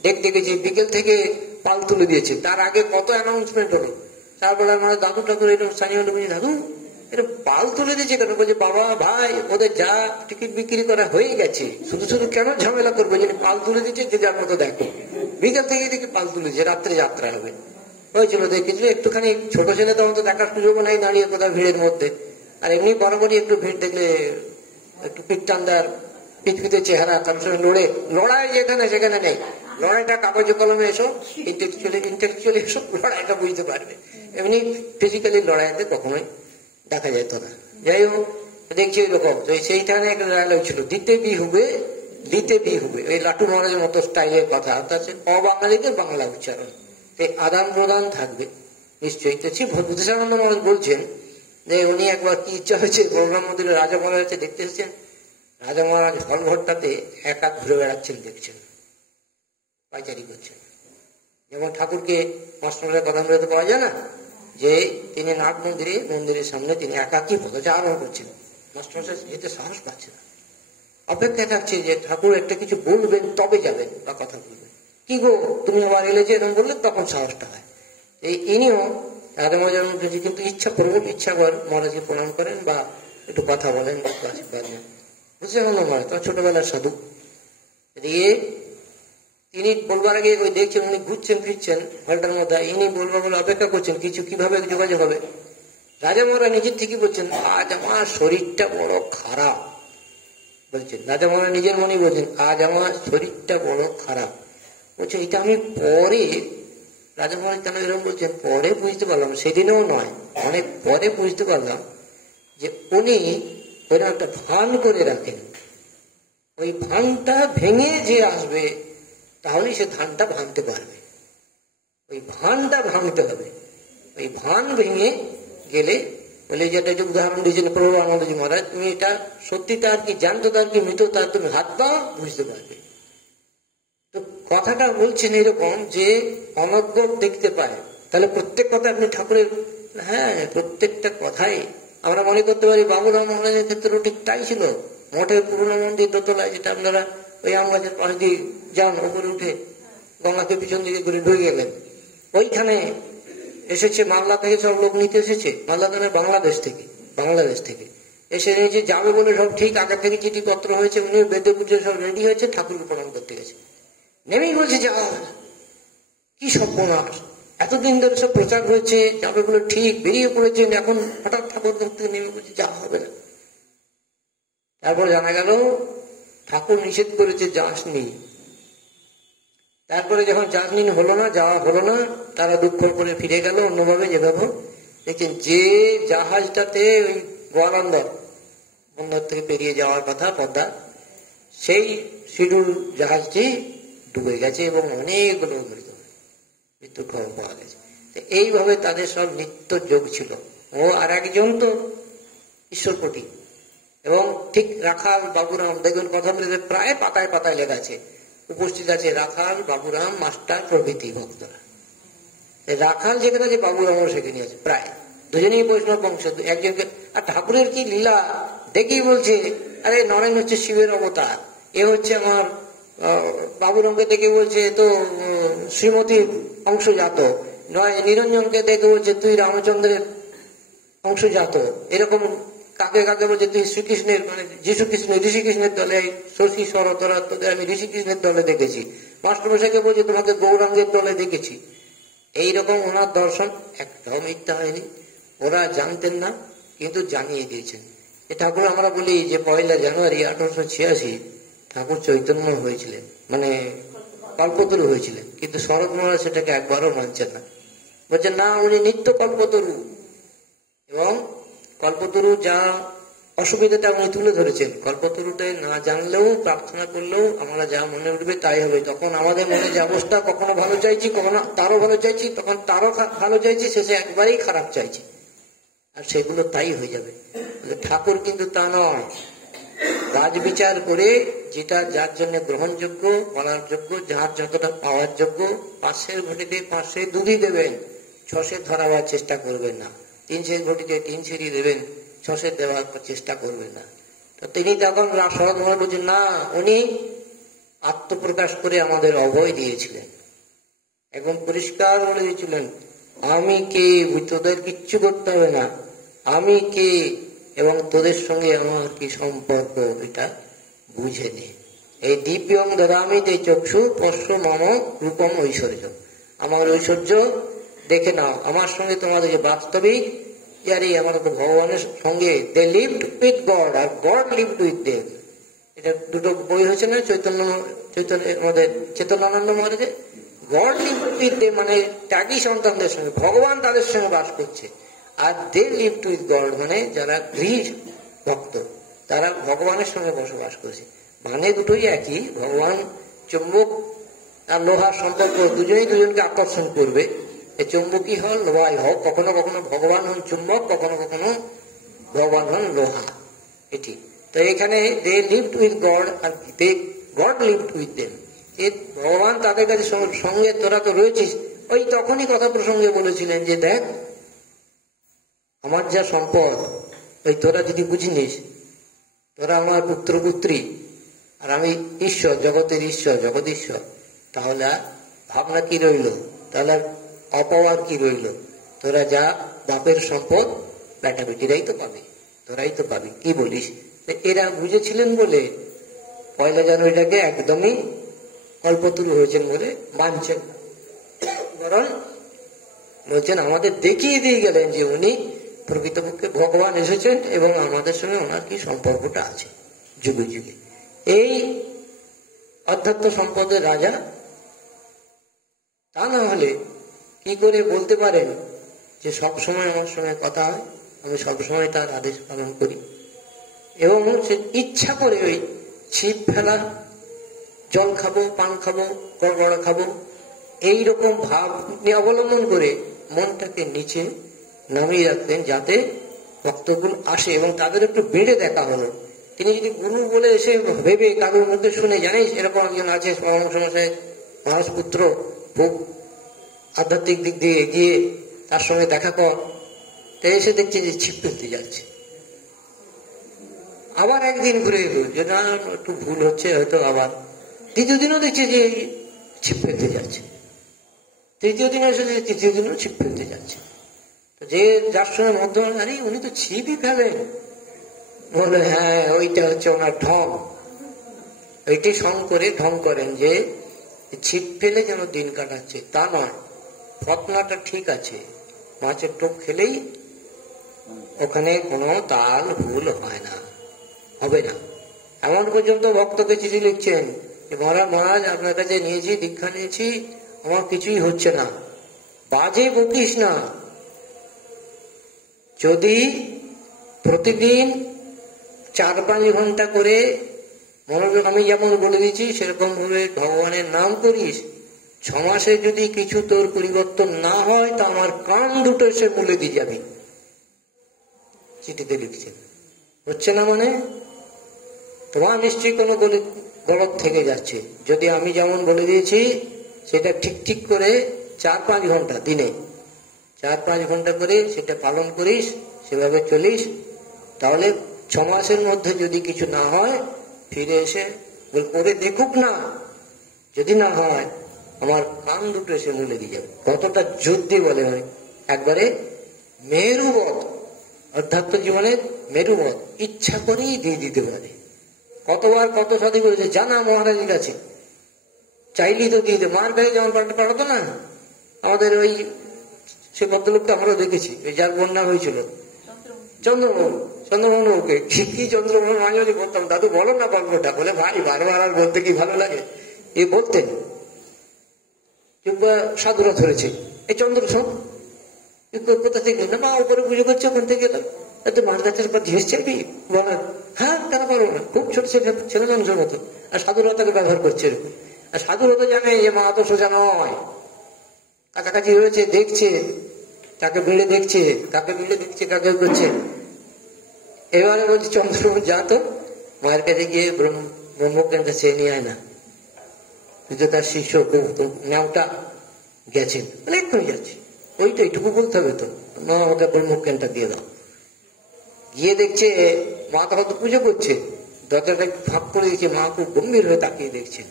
দেখেছি, বিকেল থেকে পাল তুলে দিয়েছে, তার আগে কত অ্যানাউন্সমেন্ট হলো। তারপরে আমরা দাদু ঠাকুর এরকম স্থানীয় লোক, দাদু এটা পাল তুলে দিয়েছে কেন? বলছে বাবা ভাই, ওদের যা টিকিট বিক্রি করা হয়ে গেছে, শুধু শুধু কেন ঝামেলা করবে, যদি পাল তুলে দিচ্ছে যে যার মতো দেখো। বিকেল থেকে দেখি পাল তুলে দিচ্ছে, রাত্রে যাত্রা হবে হয়েছিল, দেখেছিল। একটুখানি ছোট ছেলে তখন তো দেখার সুযোগ নাই, দাঁড়িয়ে কোথাও ভিড়ের মধ্যে। আর এমনি বরাবরই একটু ভিড় দেখলে একটু পিকটান্দার পিচপিতে চেহারা, তার সঙ্গে লড়াই যেখানে সেখানে নেই। লড়াইটা কাগজে কলমে এসো, ইন্টেলেকচুয়ালি এসো, লড়াইটা বুঝতে পারবে। এমনি ফিজিক্যালি লড়াইতে কখনোই দেখা যেত না। যাই হোক, দেখছি ওই রকম। তো সেইখানে একটা ডায়লগ ছিল, দিতে বি হবে লিতে বি হবে, এই লাটু মহারাজের মতো স্টাইলের কথা, অর্থাৎ অবাঙালিদের বাংলা উচ্চারণ, এই আদান প্রদান থাকবে নিশ্চয়ই। তো শ্রী বুদ্ধিসানন্দ মহারাজ বলছেন যে উনি একবার কি ইচ্ছা হয়েছে, প্রোগ্রাম মন্দিরে রাজা মহারাজ দেখতে এসেছেন, রাজা মহারাজ হলঘরটাতে একা ঘুরে বেড়াচ্ছেন, দেখছেন পাইচারি করছেন। যেমন ঠাকুরকে মাস্টারের কথা বলতে পাওয়া যায় না, যে তিনি নাট মন্দিরের সামনে তিনি একাকী পদচারণ করছেন, মাস্টার যেতে সাহস পাচ্ছে না, অপেক্ষায় থাকছে যে ঠাকুর একটা কিছু বলবেন তবে যাবেন বা কথা বলবেন। কি গো তুমি আবার এলে যে এরকম বললে তখন সাহসটা হয়। এই ইনিও রাজা মহারাজের মধ্যে কিন্তু ইচ্ছা করবেন, ইচ্ছা করেন মহারাজকে প্রণাম করেন বা একটু কথা বলেন, আশীর্বাদ নেন। বুঝলেন মহারাজ তার ছোটবেলার সাধু। এদিকে তিনি বলবার আগে ওই দেখছেন উনি ঘুরছেন ফিরছেন হলটার মধ্যে, ইনি বলবার বলে অপেক্ষা করছেন কিছু কিভাবে যোগাযোগ হবে। রাজা মহারাজ নিজের ঠিকই বলছেন, আজ আমার শরীরটা বড় খারাপ বলছেন। রাজা মহারাজ নিজের মনেই বলছেন, আজ আমার শরীরটা বড় খারাপ। বলছে এটা আমি পরে, রাজা মহারাজ কেন এরকম বলছেন, পরে বুঝতে পারলাম, সেদিনেও নয় অনেক পরে বুঝতে পারলাম যে উনি ওইরকম একটা ভান করে রাখেন, ওই ভানটা ভেঙে যে আসবে তাহলেই সে ধানটা ভাঙতে পারবে। ওই ভানটা ভাঙতে হবে, ওই ভান ভেঙে গেলে বলে যেটা যে উদাহরণ দিয়েছেন প্রভু আনন্দজি মহারাজ, তুমি এটা সত্যি তার কি জানতো তার কি মৃত তার তুমি হাত পাও বুঝতে পারবে। তো কথাটা বলছেন এরকম যে অনজ্ঞ দেখতে পায়, তাহলে প্রত্যেক কথা আপনি ঠাকুরের, হ্যাঁ প্রত্যেকটা কথাই আমরা মনে করতে পারি। বাবুরাম মহারাজের ক্ষেত্রেও ঠিক তাই ছিল। মঠের পুরনো মন্দির দোতলায়, যেটা আপনারা ওই আম গাছের পাশ দিয়ে যান, ওপরে উঠে গঙ্গাকে পিছন দিকে ঘুরে ঢুকে গেলেন, ওইখানে এসেছে মালদা থেকে সব লোক নিতে এসেছে, মালদা মানে বাংলাদেশ থেকে এসে নিয়ে যাবে বলে সব ঠিক আগে থেকে চিঠিপত্র হয়েছে, উনি বেদে পুজো সব রেডি হয়েছে, ঠাকুরকে প্রণাম করতে গেছে। নেমেই বলছে যাওয়া হবে না, কি সর্বনাশ, এতদিন ধরে সব প্রচার হয়েছে যাবে বলে ঠিক বেরিয়ে পড়েছেন, এখন হঠাৎ ঠাকুর থেকে নেমে বলছে যাওয়া হবে না। তারপর জানা গেল ঠাকুর নিষেধ করেছে যাসনি। তারপরে যখন যাসনি হলো না, যাওয়া হলো না, তারা দুঃখ করে ফিরে গেল অন্যভাবে। যেভাবে দেখছেন যে জাহাজটাতে ওই গোয়ালন্দর বন্দর থেকে পেরিয়ে যাওয়ার কথা পদ্মা, সেই শিডিউল জাহাজটি ডুবে গেছে এবং অনেকগুলো মৃত্যুর খবর পাওয়া গেছে। এইভাবে তাদের সব নিত্য যোগ ছিল। ও আর একজন তো ঈশ্বরপতি, এবং ঠিক রাখাল বাবুরাম, দেখুন কথা বলে প্রায় পাতায় পাতায় লেখা আছে, উপস্থিত আছে রাখাল বাবুরাম মাস্টার প্রভৃতি ভক্তরা। রাখাল যেখানে আছে বাবুরামও সেখানে আছে, প্রায় দুজনেই বৈষ্ণব বংশ একজনকে। আর ঠাকুরের কি লীলা দেখেই বলছে, আরে নরেন হচ্ছে শিবের অবতার, এ হচ্ছে আমার বাবুরামকে দেখে বলছে তো শ্রীমতীর অংশজাত, নয় নিরঞ্জনকে দেখে বলছে তুই রামচন্দ্রের অংশজাত, এরকম কাকে কাকে বলছে তুই শ্রীকৃষ্ণের মানে যীশু কৃষ্ণ ঋষিকৃষ্ণের দলে, শশী শরতরা তোদের আমি ঋষিকৃষ্ণের দলে দেখেছি, মাস্টারমশাইকে বলছে তোমাকে গৌরাঙ্গের দলে দেখেছি। এইরকম ওনার দর্শন একটাও মিথ্যা হয়নি, ওরা জানতেন না কিন্তু জানিয়ে দিয়েছেন। এ ঠাকুর আমরা বলি যে 1 জানুয়ারি 1886 ঠাকুর চৈতন্য হয়েছিলেন, মানে কল্পতরু হয়েছিলেন, কিন্তু শরৎ মহারাজ সেটাকে একবারও মানছেন না, বলছেন না উনি নিত্য কল্পতরু। এবং কল্পতরু যা অসুবিধাটা উনি তুলে ধরেছেন, কল্পতরুতে না জানলেও প্রার্থনা করলেও আমরা যা মনে উঠবে তাই হবে। তখন আমাদের মনে যে অবস্থা, কখনো ভালো চাইছি, কখনো তারও ভালো চাইছি, তখন তারও ভালো চাইছি, শেষে একবারেই খারাপ চাইছি, আর সেগুলো তাই হয়ে যাবে। ঠাকুর কিন্তু তা নয়, রাজবিচার করে যেটা যার জন্য গ্রহণযোগ্য বলার যোগ্য, যার যতটা পাওয়ার যোগ্য, 500 ঘটিতে 500 দুধই দেবেন, 600 ধরাবার চেষ্টা করবেন না, 300 ঘটিতে 300 দেবেন, 600 দেওয়ার চেষ্টা করবেন না। তো তিনি তখন শরৎ মহারাজ বলছেন না, উনি আত্মপ্রকাশ করে আমাদের অভয় দিয়েছিলেন, একদম পরিষ্কার বলে দিয়েছিলেন আমি কে, তোদের কিচ্ছু করতে হবে না, আমি কে এবং তোদের সঙ্গে আমার কি সম্পর্ক এটা বুঝে নে। এই দিব্যং দদামি তে চক্ষু পশ্য মম রূপম ঐশ্বর্য, আমার ঐশ্বর্য দেখে নাও, আমার সঙ্গে তোমাদের যে বাস্তবিক যারি আমরা তো ভগবানের সঙ্গে দে লিভড উইথ গড আর গড লিভড উইথ দেম। এটা দুটো বই হয়েছে না চৈতন্য আমাদের চেতনানন্দ মহারাজের, গড লিভড উইথ দেম মানে ত্যাগী সন্তানদের সঙ্গে ভগবান তাদের সঙ্গে বাস করছে, আর দে লিভড উইথ গড মানে যারা গৃহী ভক্ত তারা ভগবানের সঙ্গে বসবাস করছে। মানে দুটোই একই। ভগবান চুম্বক আর লোহার সম্পর্ক, দুজনেই দুজনকে আকর্ষণ করবে। এই চুম্বকই হল লোহাই হোক, কখনো কখনো ভগবান হন চুম্বক, কখনো কখনো ভগবান হন লোহা। এটি তো এখানে দে লিভড উইথ গড আর গড লিভড উইথ দেম। ভগবান তাদের কাছে সঙ্গে তোরা তো রয়েছিস। ওই তখনই কথা প্রসঙ্গে বলেছিলেন যে দেখ আমার যা সম্পদ, ওই তোরা যদি বুঝিনিস, তোরা আমার পুত্র পুত্রী আর আমি ঈশ্বর, জগতের ঈশ্বর, জগদীশ্বর, তাহলে ভাবনা কি রইল, তাহলে অপাওয়ার কি রইল? তোরা যা বাপের সম্পদ বেটা বেটিরাই তো পাবে, তোরাই তো পাবি, কি বলিস? এরা বুঝেছিলেন বলে 1 জানুয়ারিটাকে একদমই কল্পতরু হয়েছেন বলে মানছেন, বরং বলছেন আমাদের দেখিয়ে দিয়ে গেলেন যে উনি প্রকৃতপক্ষে ভগবান এসেছেন এবং আমাদের সঙ্গে ওনার কি সম্পর্কটা আছে যুগে যুগে। এই অধ্যাত্ম সম্পদের রাজা। তা না হলে কি করে বলতে পারেন যে সবসময় আমার সঙ্গে কথা হয়, আমি সবসময় তার আদেশ পালন করি, এবং সে ইচ্ছা করে ওই ছিপ ফেলা, জল খাবো, পান খাবো, গড়গড়া খাবো, এইরকম ভাব অবলম্বন করে মনটাকে নিচে নামিয়ে রাখতেন যাতে ভক্তগুলো আসে এবং তাদের একটু বেড়ে দেখা হলো। তিনি যদি গুরু বলে এসে ভেবে কারোর মধ্যে শুনে, জানিস এরকম একজন আছে মহারাজ পুত্র, খুব আধ্যাত্মিক দিক দিয়ে এগিয়ে, তার সঙ্গে দেখা কর, তাই এসে দেখছে যে ছিপ ফেলতে যাচ্ছে। আবার একদিন ঘুরে এলো যে না একটু ভুল হচ্ছে হয়তো, আবার দ্বিতীয় দিনও দেখছে যে ছিপ ফেলতে যাচ্ছে, তৃতীয় দিন এসে তৃতীয় দিনও ছিপ ফেলতে যাচ্ছে। যে যার সঙ্গে মধ্যমান, আরে উনি তো ছিপই ফেলেন, বলে হ্যাঁ ওইটা হচ্ছে ওনার ঢং। ওইটি সং করে ঢং করেন যে ছিপ ফেলে যেন দিন কাটাচ্ছে, তা নয়, ফতনাটা ঠিক আছে, মাছের টোপ খেলেই ওখানে কোনো তাল ভুল হয় না, হবে না। এমন পর্যন্ত ভক্তকে চিঠি লিখছেন যে মহারাজ আপনার কাছে নিয়েছি, দীক্ষা নিয়েছি, আমার কিছুই হচ্ছে না, বাজে বকিস না, যদি প্রতিদিন 4-5 ঘন্টা করে মনোযোগ আমি যেমন বলে দিচ্ছি সেরকম ভাবে ভগবানের নাম করিস, 6 মাসে যদি কিছু তোর পরিবর্তন না হয় তা আমার কান দুটো এসে মুলে দিয়ে যাবি। চিঠিতে লিখছেন, হচ্ছে না মানে তোমার নিশ্চয়ই কোনো গলত থেকে যাচ্ছে। যদি আমি যেমন বলে দিয়েছি সেটা ঠিক ঠিক করে 4-5 ঘন্টা দিনে 4-5 ঘন্টা করে সেটা পালন করিস, সেভাবে চলিস, তাহলে 6 মাসের মধ্যে যদি কিছু না হয় ফিরে এসে করে দেখুক না, যদি না হয় আমার কান দুটো এসে মুলে দিয়ে যাবে। কতটা জোর দিয়ে বলে হয়, একবারে মেরুবৎ, অধ্যাত্ম জীবনের মেরুবৎ, ইচ্ছা করেই দিয়ে দিতে পারে। কতবার কত সাথী বলেছে জানা মহারাজের কাছে চাইলেই তো দিয়ে দেবে, মার কাছে যেমন পাঠাতো না আমাদের ওই সে ভদ্রলোককে আমরা দেখেছি, ওই যার বন্যা হয়েছিল চন্দ্রমোহনকে কি চন্দ্রমোহন মাঝে মাঝে বলতাম দাদু বলো না গল্পটা, বলে ভাই বারবার আর বলতে কি ভালো লাগে, এ বলতেন সাধুরা ধরেছে এই চন্দ্র সব কোথা থেকে না, মা উপরে পুজো করছে, ওখান থেকে এলাম, এত মার গাছের পর ঝেঁস চাইবি, বলা হ্যাঁ কেন পারবো না, খুব ছোট ছেলে মানুষের মতো। আর সাধুরতাকে ব্যবহার করছে এরকম, আর সাধুরতা জানে যে মা তো সোজা নয়, কাছাকাছি রয়েছে, দেখছে তাকে ভিড়ে দেখছে, কাকে ভিড়ে দেখছে, কাকে করছে। এবারে বলছি চন্দ্র যা তো মায়ের কাছে গিয়ে ব্রহ্মজ্ঞানটা চেয়ে নিয়ে আয় না, তুই তো তার শিষ্য, নামটা গেছেন মানে এক্ষুনি যাচ্ছি, ওই তো এইটুকু বলতে হবে তো, মা আমাকে ব্রহ্মজ্ঞানটা দিয়ে দাও। গিয়ে দেখছে মা তখন তো পুজো করছে, দরজাটা ফাঁক করে দিচ্ছে, মা খুব গম্ভীর হয়ে তাকিয়ে দেখছেন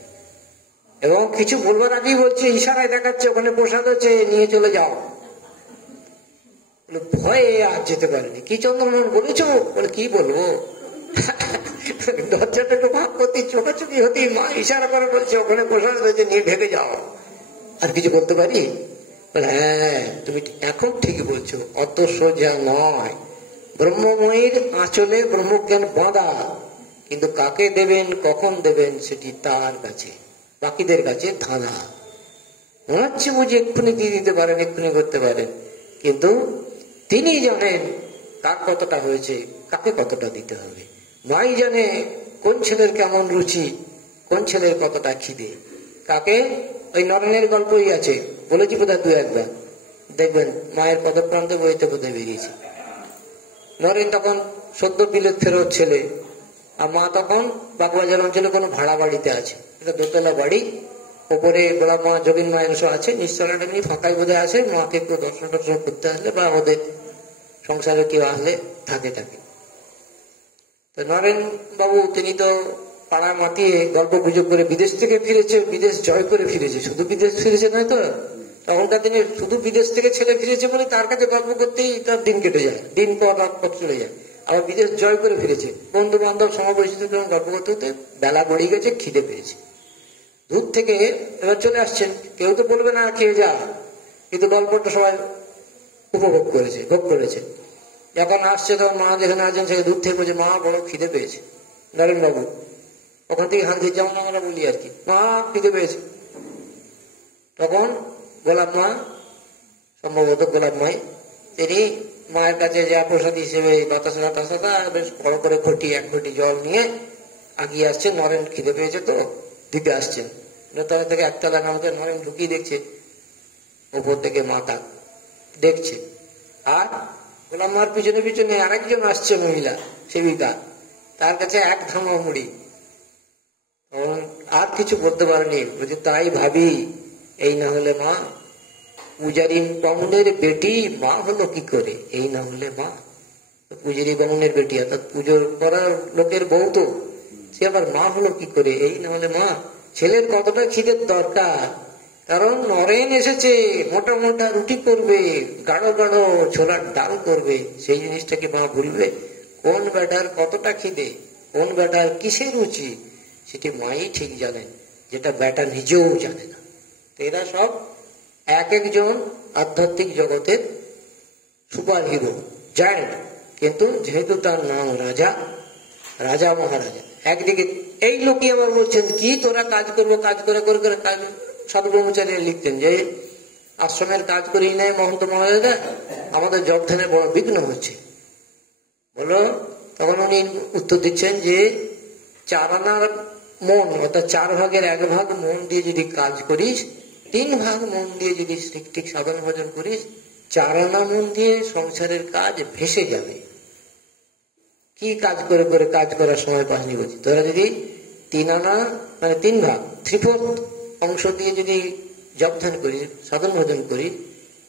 এবং কিছু বলবার আগেই বলছে, ইশারায় দেখাচ্ছে ওখানে প্রসাদ হচ্ছে, নিয়ে চলে যাও। ভয়ে আর যেতে পারেনি। কি চন্দ্রমোহন বলেছো? বলে কি বলবো, দরজাটা একটু ভাগ করতে চোখাচুকি হতেই মা ইশারা করে বলছে ওখানে প্রসাদ হয়েছে, নিয়ে ভেবে যাও। আর কিছু বলতে পারি? বলে হ্যাঁ তুমি এখন ঠিকই বলছো, অত সোজা নয়, ব্রহ্মময়ীর আঁচলে ব্রহ্মজ্ঞান বাঁধা, কিন্তু কাকে দেবেন কখন দেবেন সেটি তার কাছে, বাকিদের কাছে ধাঁধা। মনে হচ্ছে বুঝি এক্ষুনি দিয়ে দিতে পারেন, এক্ষুনি করতে পারেন, কিন্তু তিনি জানেন কার কতটা হয়েছে, কাকে কতটা দিতে হবে। মাই জানে কোন ছেলের কেমন রুচি, কোন ছেলের কতটা খিদে। কাকে? ওই নরেনের গল্পই আছে, বলেছি বোধহয় 2-1 বার, দেখবেন মায়ের পদপ্রান্তে বইতে বোধহয় বেরিয়েছে। নরেন তখন সদ্য বিলেত ফেরত ছেলে, আর মা তখন বাগবাজার অঞ্চলে কোনো ভাড়া বাড়িতে আছে, এটা দোতলা বাড়ি, ওপরে গোলাপ মা যোগিন মায়ের সব আছে, নিশ্চলাটা এমনি ফাঁকাই বোধ আছে, মাকে একটু দর্শন টর্শন করতে আসলে বা ওদের সংসারে কেউ আসলে থাকে। তো নরেন বাবু তিনি তো পাড়া মাতিয়ে গল্প গুজব করে বিদেশ থেকে ফিরেছে, বিদেশ জয় করে ফিরেছে, শুধু বিদেশ ফিরেছে নয় তো, তখনকার দিনে শুধু বিদেশ থেকে ছেলে ফিরেছে বলে তার কাছে গল্প করতেই তার দিন কেটে যায়, দিন পর রাত পর চলে যায়। আবার বিদেশ জয় করে ফিরেছে, বন্ধু বান্ধব সমপরিচিত গল্প করতে করতে বেলা গড়িয়ে গেছে, খিদে পেয়েছে, দূর থেকে এবার চলে আসছেন। কেউ তো বলবে না খেয়ে যা, কিন্তু গল্পটা সবাই উপভোগ করেছে, ভোগ করেছে। যখন আসছে তখন মা যেখানে আছেন সেখানে দূর থেকে বলছে, মা বড় খিদে পেয়েছে। নরেন বাবু ওখান থেকে হাত দিয়ে, যেমন আমরা বলি আর কি, মা খিদে পেয়েছে। তখন গোলাপ মা, সম্ভবত গোলাপ মাই, তিনি মায়ের কাছে যা প্রসাদ হিসেবে বাতাসা টাতাসা বেশ বড় করে ঘটি, 1 ঘটি জল নিয়ে আগিয়ে আসছেন। নরেন খিদে পেয়েছে তো দিতে আসছেন, তার থেকে একতলা নামতে নরেন ঢুকিয়ে দেখছে, উপর থেকে মাতা দেখছে, আর গোলাম মার পিছনে পিছনে আরেকজন আসছে, মহিলা সেবিকা, তার কাছে 1 ধামা মুড়ি। আর কিছু বলতে পারেনি, বলছে তাই ভাবি এই না হলে মা, পূজারী বামুনের বেটি মা হলো কি করে, এই না হলে মা। পূজারী বামুনের বেটি অর্থাৎ পুজোর করার লোকের বউ তো, সে আবার মা হলো কি করে, এই না হলে মা। ছেলের কতটা খিদের দরকার, কারণ নরেন এসেছে, মোটা মোটা রুটি করবে, গাঢ় গাঢ় ছোলার ডাল করবে, সেই জিনিসটাকে মা ভুলবে? কোন বেটার কতটা খিদে, কোন বেটার কিসের রুচি, সেটি মাই ঠিক জানেন, যেটা বেটা নিজেও জানে না। এরা সব এক একজন আধ্যাত্মিক জগতের সুপার হিরো, জায়ান্ট, কিন্তু যেহেতু তার নাম রাজা, রাজা মহারাজা। একদিকে এই লোকই আবার বলছেন কি, তোরা কাজ করবো, কাজ করে করে করে কাজ। সাধু ব্রহ্মচারী লিখতেন যে আশ্রমের কাজ করেই নেয় মহন্ত মহারাজা, আমাদের জপ ধ্যানে বড় বিঘ্ন হচ্ছে। বলো, তখন উনি উত্তর দিচ্ছেন যে 4 আনার মন, অর্থাৎ 4 ভাগের 1 ভাগ মন দিয়ে যদি কাজ করিস, 3 ভাগ মন দিয়ে যদি ঠিক সাধন ভজন করিস, 4 আনা মন দিয়ে সংসারের কাজ ভেসে যাবে। কি কাজ করে করে কাজ করার সময় পাসনি বলছি, তোরা যদি 3 আনা মানে 3 ভাগ 3/4 অংশ দিয়ে যদি জপ ধ্যান করিস, সাধন ভজন করিস,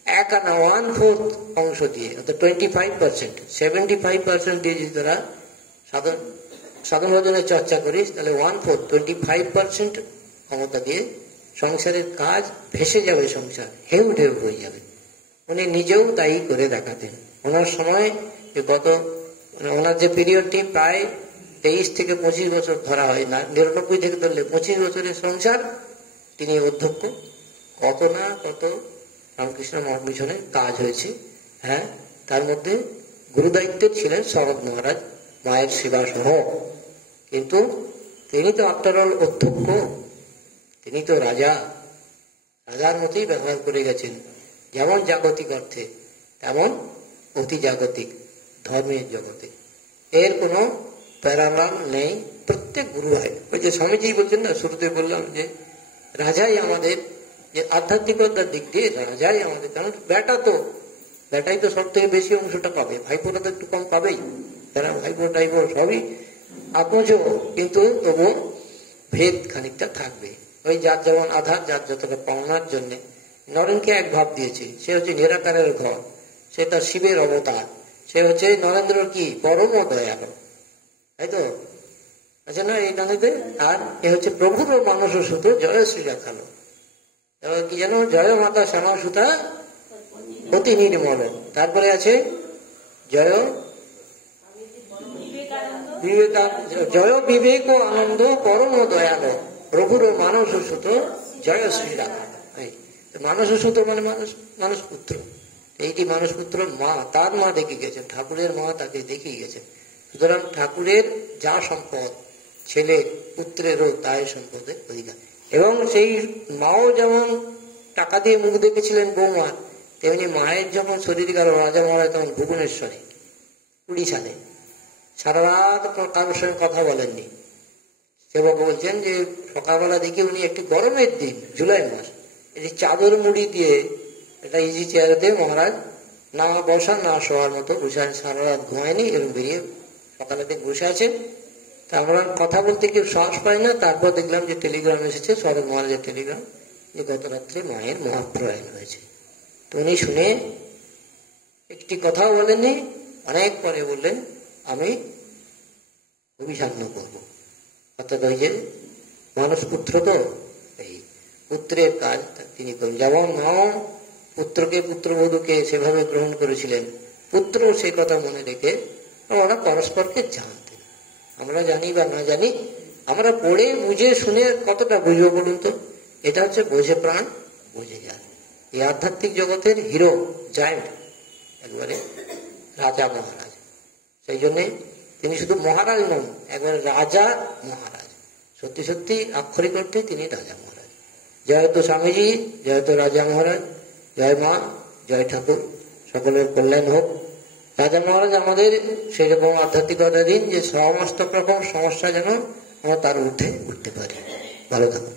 1 আনা 1/4 অংশ দিয়ে, অর্থাৎ 25%, 75% দিয়ে যদি তোরা সাধন ভজনের চর্চা করিস, তাহলে 1/4 25% ক্ষমতা দিয়ে সংসারের কাজ ভেসে যাবে, সংসার হেউ ঢেউ হয়ে যাবে। উনি নিজেও তাই করে দেখাতেন। ওনার সময় গত ওনার যে পিরিয়ডটি প্রায় 23 থেকে 25 বছর ধরা হয় না, 99 থেকে ধরলে 25 বছরের সংসার, তিনি অধ্যক্ষ। কত না কত রামকৃষ্ণ মঠ মিশনের কাজ হয়েছে। হ্যাঁ, তার মধ্যে গুরুদায়িত্বে ছিলেন শরৎ মহারাজ, মায়ের সেবা সহ। কিন্তু তিনি তো আফটার অল অধ্যক্ষ, তিনি তো রাজা, রাজার মতোই ব্যবহার করে গেছেন, যেমন জাগতিক অর্থে তেমন অতি জাগতিক ধর্মের জগতে। এর কোনো প্যারালাল নেই, প্রত্যেক গুরু হয়। ওই যে স্বামীজি বলছেন না, শুরুতে বললাম যে রাজাই আমাদের, যে আধ্যাত্মিকতার দিক দিয়ে রাজাই আমাদের, কারণ বেটাই তো সব থেকে বেশি অংশটা পাবে, ভাইপোরা তো একটু কম পাবেই, যারা ভাইপো টাইপো সবই আপজ, কিন্তু তবু ভেদ খানিকটা থাকবে। ওই যার যেমন আধার, যার যতটা পাওনার জন্য নরেনকে 1 ভাব দিয়েছে, সে হচ্ছে নিরাকারের ঘর, সে তার শিবের অবতার, সে হচ্ছে নরেন্দ্র কি পরম দয়ালু, তাই তো আছে না এই গানেতে। আর এ হচ্ছে প্রভুর মানস সুত জয়শ্রী রাখালো, কি যেন, জয় মাতা শ্যামা সুতা অতি নির্মল। তারপরে আছে জয় জয় বিবেক ও আনন্দ পরম দয়ালু, প্রভুর মানস সুত জয় শ্রী রাখালো। মানস সুত মানে মানুষ পুত্র, এইটি মানুষ পুত্র মা, তার মা দেখে গেছেন, ঠাকুরের মা তাকে দেখিয়ে গেছেন। সুতরাং ঠাকুরের যা সম্পদ, ছেলে পুত্রেরও তাই সম্পদের অধিকার। এবং সেই মাও যেমন টাকা দিয়ে মুখ দেখেছিলেন বৌমার, তেমনি মায়ের যখন শরীর গেল রাজা মহারাজ তখন ভুবনেশ্বরে 20 সালে সারা রাত কারোর সঙ্গে কথা বলেননি, সেবক বলছেন যে সকালবেলা দেখি উনি একটি গরমের দিন, জুলাই মাস, এটি চাদর মুড়ি দিয়ে একটা ইজি চেয়ারেতে মহারাজ না বসা না শোয়ার মতো বসে আছেন, সারা রাত ঘুমায়নি এবং বেরিয়ে সকালে দিকে বসে আছেন। তা আমরা কথা বলতে কেউ সাহস পাই না। তারপর দেখলাম যে টেলিগ্রাম এসেছে, সরব মহারাজের টেলিগ্রাম, যে গত রাত্রে মায়ের মহাপ্রয়াণ হয়েছে। তো উনি শুনে একটি কথাও বলেননি, অনেক পরে বললেন আমি অভিসান্ন করবো। অর্থাৎ ওই যে মানুষ পুত্র, তো এই পুত্রের কাজ তিনি করেন। যেমন মা পুত্রকে পুত্রবধূকে সেভাবে গ্রহণ করেছিলেন, পুত্র সেই কথা মনে রেখে ওরা পরস্পরকে জানতেন। আমরা জানি বা না জানি, আমরা পড়ে বুঝে শুনে কতটা বুঝবো বলুন তো? এটা হচ্ছে বোঝে প্রাণ বোঝে যায়। এই আধ্যাত্মিক জগতের হিরো জায়েন্ট একবারে রাজা মহারাজ। সেই জন্যে তিনি শুধু মহারাজ নন, একবারে রাজা মহারাজ। সত্যি সত্যি আক্ষরিক অর্থে তিনি রাজা মহারাজ। জয় তো স্বামীজি, জয় তো রাজা মহারাজ, জয় মা, জয় ঠাকুর, সকলের কল্যাণ হোক। রাজা মহারাজ আমাদের সেই রকম আধ্যাত্মিকতা দিন যে সমস্ত রকম সমস্যা যেন আমরা তার ঊর্ধ্বে উঠতে পারি। ভালো থাকুন।